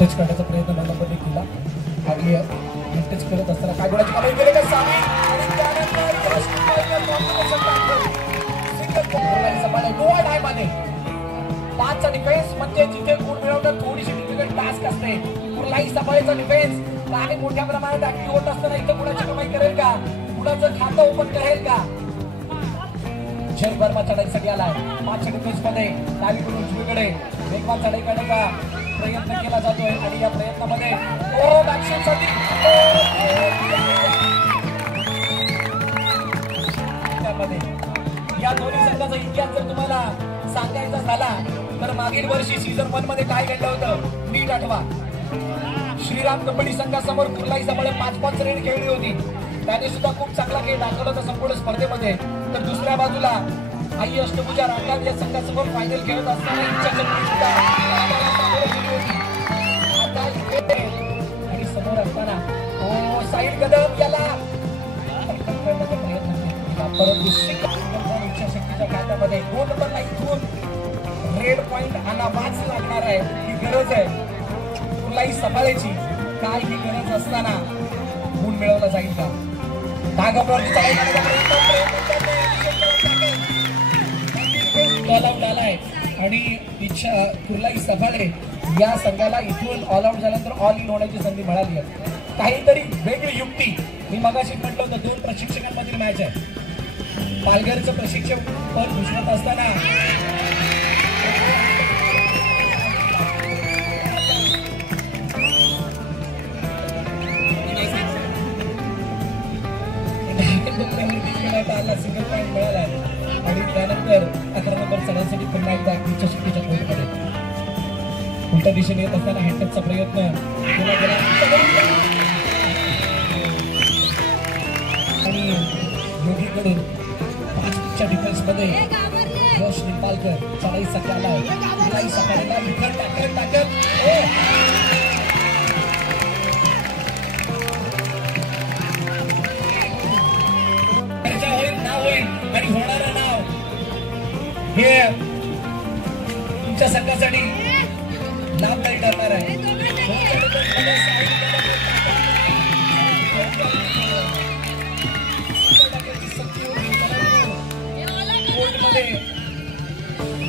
Touch करण्याचा प्रयत्न मनोबल केला आणि टच करत असताना काय गोळाची कमाई केली का सामी आणि त्यानंतर गोवा टाइममध्ये 5चा डिफेन्स म्हणजे जिथे गुण मिळवणं थोडीशी डिफिकल्ट टास्क असते. कुर्लाई सफाळेचा डिफेन्स काही मोठ्या प्रमाणात ऍक्टिव्ह होत असताना इथं कुणाची कमाई करेल का, कुणाचं खातं ओपन करेल का. जय वर्मा चढाईसाठी आलाय 5च्या डिफेन्स मध्ये डावीकडून उजवीकडे वेगवान चढाई करण्याचा प्रयत्न केला जातोय आणि या प्रयत्नामध्ये या दोन्ही संघाचा इतिहास जर तुम्हाला सांगायचा झाला तर मागील वर्षी सीझन 1 मध्ये काय घडलं होतं नीट आठवा. श्रीराम कबड्डी संघासमोर कुर्लाई सफाळे 5-5 रेड खेळली होती. त्याने सुद्धा खूप चांगला खेळ दाखवला होता संपूर्ण स्पर्धेमध्ये. तर दुसऱ्या बाजूला आई अष्टभुजा राठोड या संघासमोर फायनल खेळत असताना आणि समोर असताना साईड कदम याला करण्याचा प्रयत्न केला परंतु इच्छाशक्तीच्या खात्यामध्ये 2 नंबरला इथून रेड पॉइंट आणावाच लागणार आहे. ही गरज आहे कुर्लाई सफाळेची. काय ही गरज असताना गुण मिळवला जाईल का. धागावरती चढाई करण्याचा ऑल आउट आलाय आणि इच्छा कुर्लाई सफाळे या संघाला इथून ऑल आउट झाल्यानंतर ऑल इन होण्याची संधी मिळाली आहे. काहीतरी वेगळी युक्ती. मी मगाशी म्हटलं होतं 2 प्रशिक्षकांमधील मॅच आहे. पालघरचं प्रशिक्षक पद घोषणत असताना सिंगल पॉईंट मिळाला आणि त्यानंतर 11 नंबर चढायसाठी पुन्हा एकदा इच्छाशक्तीच्या पॉईंटमध्ये उलट्या दिशेने येत असताना हँडटचचा प्रयत्न केला गेला आणि योगीकडून 5च्या डिफेन्समध्ये यश निंबाळकर चढाईसाठी आलाय. कुर्लाई सफाळेला विखर टाकत आणि होणारं नाव हे तुमच्या संघासाठी लाभदायी ठरणार आहे.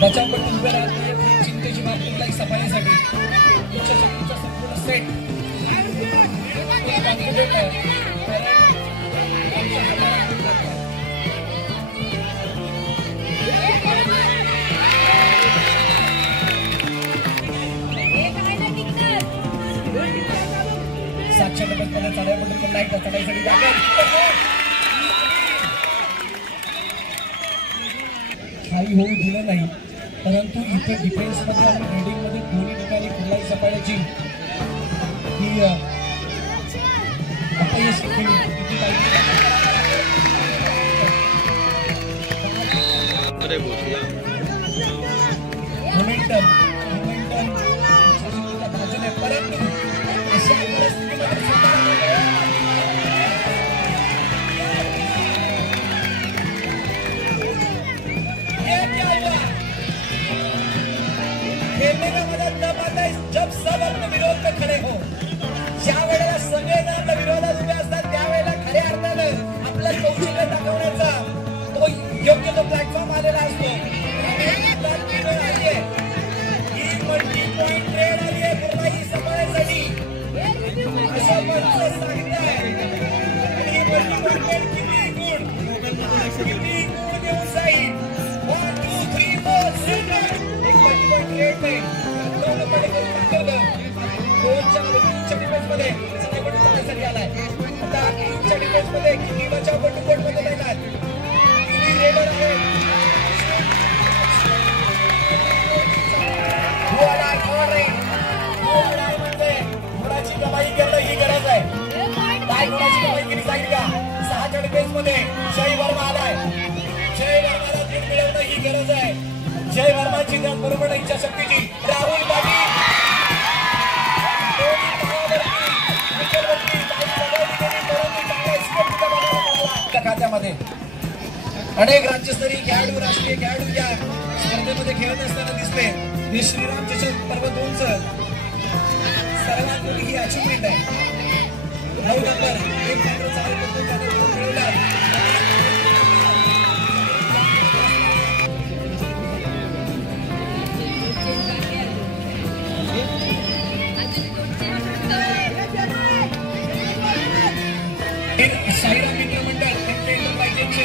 बचावपट्टी उभे राहत चिंतेची बाब कुर्लाई सफाळेसाठी इच्छाशक्तीचा संपूर्ण सेट चढाईसाठी काही होऊ दिलं नाही. परंतु इथे डिफेन्स मध्ये आणि रेडिंग मध्ये दोन्ही ठिकाणी कुर्लाई सफाळेची ही अपयश मोमेंटम बाजूने परंतु अशा खेलने का मदद तब आता है जब सब अपने विरोध में खड़े हो. ज्या वेळेला सगळे जण आपल्या विरोधात उभे असतात त्यावेळेला खऱ्या अर्थानं आपलं कौशल्य दाखवण्याचा तो योग्य तो प्लॅटफॉर्म आलेला असतो. ही मल्टी पॉइंट ट्रेड आली आहे कुर्लाई सफाळेसाठी असं म्हणून सांगताय. आणि ही मल्टी पॉइंट ट्रेड किती गुण देऊन जाईल. 1 2 3 4 एक मल्टी पॉइंट ट्रेड नाही मध्ये सगळ्यासाठी आलाय. आता 3च्या डिफेन्स मध्ये किती बचावपट्टू कोर्टमध्ये येणार किती रेडर आहे गुणाची कमाई करणं ही गरज आहे. काय गुणाची कमाई केली जाईल का. 6च्या डिफेन्स मध्ये जय वर्मा आलाय. जय वर्माला थेट मिळवणं ही गरज आहे. जय वर्माची त्याचबरोबर इच्छाशक्तीची राहुल पाटील खात्यामध्ये अनेक राज्यस्तरीय खेळाडू राष्ट्रीय खेळाडू या स्पर्धेमध्ये खेळत असताना दिसले. हे श्रीराम चषक पर्व 2चं दाखवली ही अचीवमेंट आहे. 9 नंबर एक मात्र चालू करतो त्याने गोल मिळवला. साईराम मित्र मंडळ एंटरप्राइजेसचे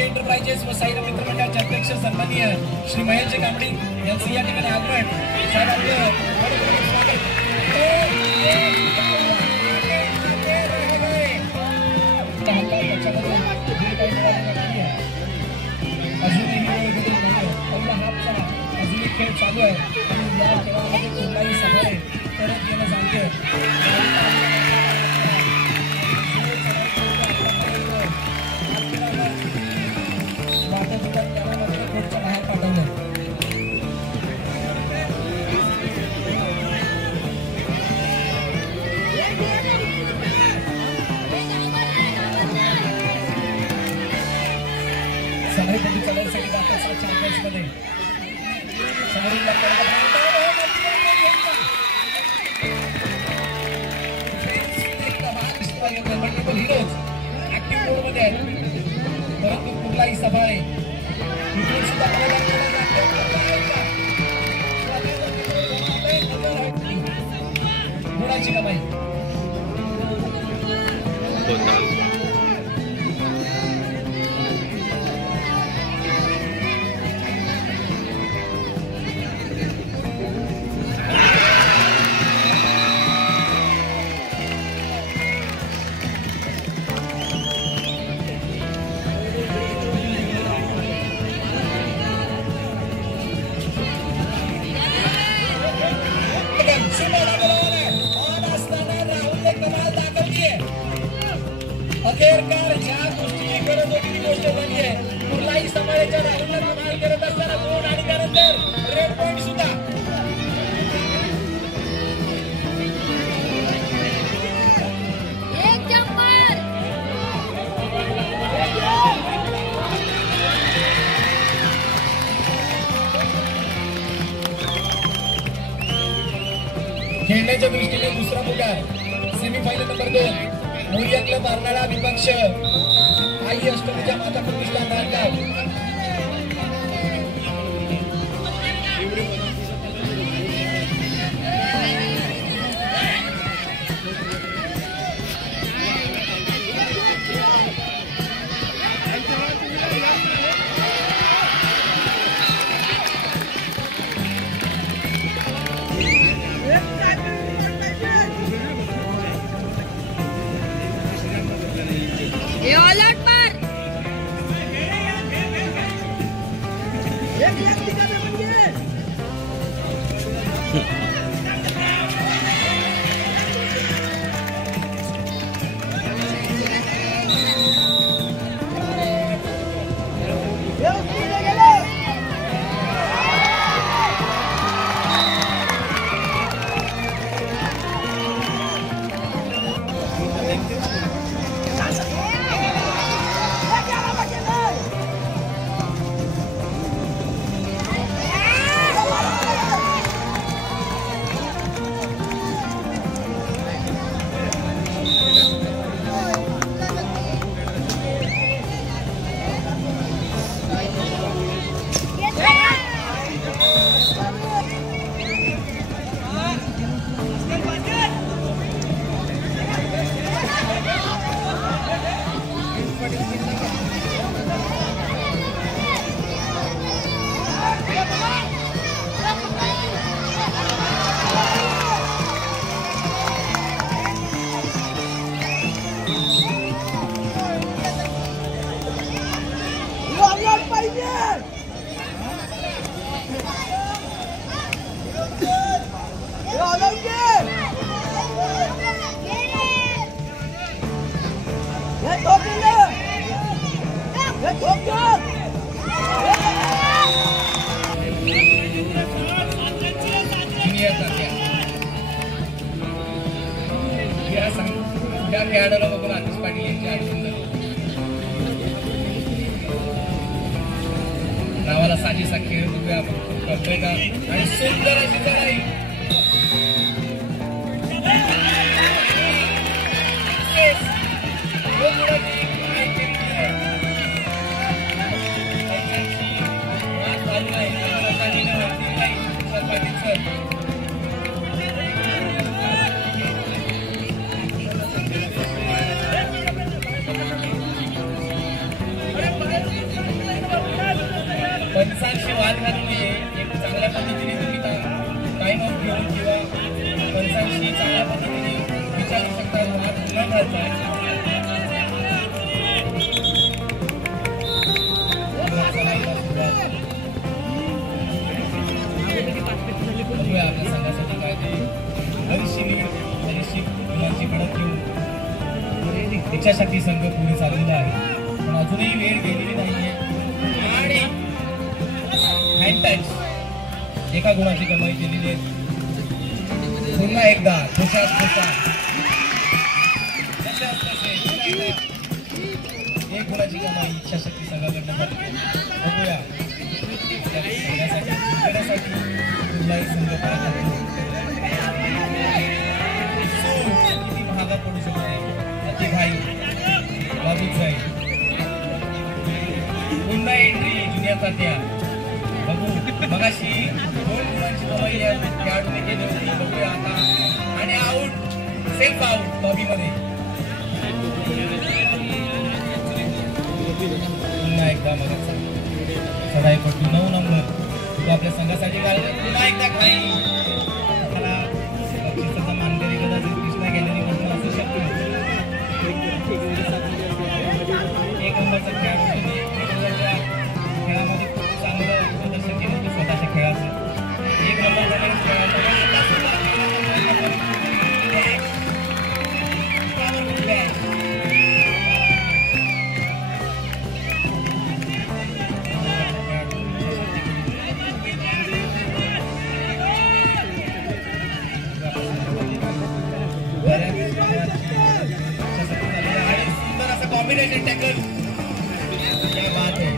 एंटरप्राइजेस व साईराम मित्र मंडळाचे अध्यक्ष सन्माननीय श्री महेशजी कांबळे यांचं या ठिकाणी आगमन. साहेब आपलं स्वागत. अजूनही पहिला हाफचा अजून एक खेळ चालू आहे आणि या खेळामध्ये कुठलाही सफाई परत येणं सांगते. वाटत होतात त्याला मात्र कोर्टच्या बाहेर पाठवलं. समोरील चढाईसाठी दाखल चॅम्पियन्समध्ये समोरील मल्टिपल हिरोज ऍक्टिव्ह मोडमध्ये आहेत परंतु कुठलाही सफाळे इकडून सुद्धा गुणाची कमाई. अखेरकार ज्या गोष्टीची गरज होती ती गोष्ट झाली आहे. कुर्लाई समाजाच्या राहुलला कमाल करत असताना गोल आणि त्यानंतर रेड पॉइंट सुद्धा. खेळण्याच्या दृष्टीने दुसरा पुकार semifinal number 2 Morya club Arnala विपक्ष आई अष्टमीच्या माता प्रतिष्ठान नांदगाव. खेळाडूला बघून आतिश पाटील यांची आठवण नावाला साजेसा खेळ बघूया आपण करतोय का आणि सुंदर अशी चढाई पंचांशी वाद घालू नये एक चांगल्या पद्धतीने तुम्ही टाइम ऑफ घेऊन किंवा पंचांशी चांगल्या पद्धतीने विचारू शकता वाद न घालता बघूया आपल्या संघासाठी काय ते बरीचशी लीड बरीचशी गुणांची गणत घेऊन तिच्यासाठी संघ पुढे चाललेला आहे पण अजूनही वेळ गेलेली नाहीये आणि हँड टच एका गुणाची कमाई केलेली आहे पुन्हा एकदा एक गुणाची कमाई इच्छाशक्ती संघाकडनं बघूया कुठलाही संघ किती महागा पडू शकते अति घाई बाबूच जाईल पुन्हा एंट्री जुनियर तात्या बघू मगाशी 2 गुणांची कमाई या खेळाडूने केली होती बघूया आता आणि आउट सेल्फ आउट लॉबीमध्ये पुन्हा एकदा मगाचा सदाईपट्टू 9 नंबर तू आपल्या संघासाठी काय पुन्हा एकदा काही मला बक्षिसाचा मानकरी कदाचित कृष्णा गॅलरी मधून असू शकतो एक नंबरचा खेळाडू खेळामध्ये खूप चांगलं प्रदर्शन केलं होतं स्वतःच्या खेळाचं एक नंबर कॉम्बिनेशन टॅकल क्या बात है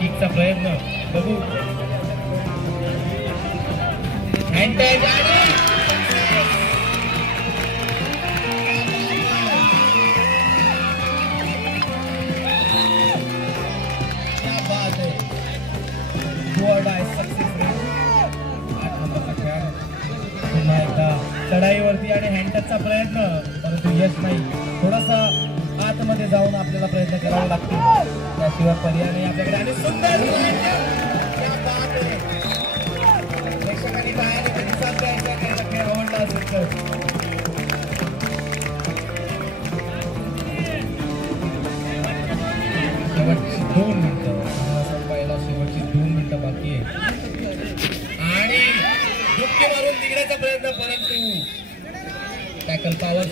किकचा प्रयत्न बघू पुन्हा एकदा चढाईवरती आणि हँडटचचा प्रयत्न परंतु यश नाही थोडासा आतमध्ये जाऊन आपल्याला प्रयत्न करावा लागतो त्याशिवाय पर्याय नाही आपल्याकडे आणि सुंदर प्रेक्षकांनी बाहेर प्रतिसाद द्यायचा त्याचा खेळ आवडला असेल तर शेवटची 2 मिनिटं संपायला शेवटची 2 मिनिटं बाकी आहे आणि डुबकी मारून निघण्याचा प्रयत्न परंतु टॅकल पॉवर